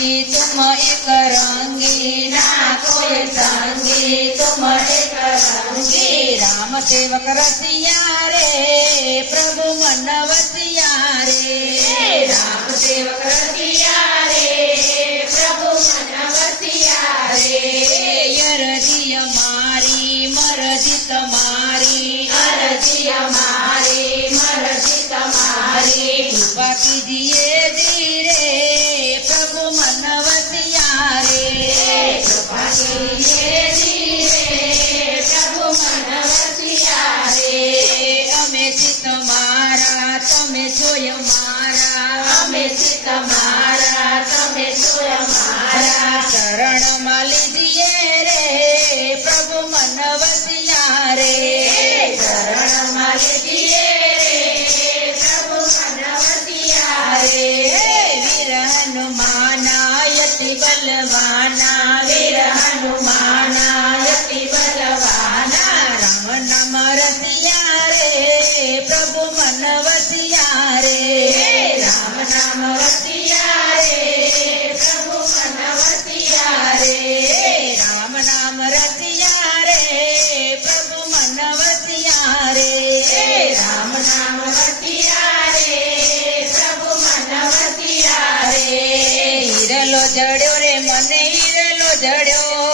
સંગી તુમ એક રંગી ના કોઈ સંગી તુમ એક રંગી રામ સેવક રસિયા રે પ્રભુ મન વસિયા રે. રામ સેવક રસિયા રે પ્રભુ મન વસિયા રે અરજી અમારી મરજી તમારી અરજી અમારી મરજી તમારી તમારા તમે છો અમારા શરણમાં લીજીએ રે પ્રભુ મન જડ્યો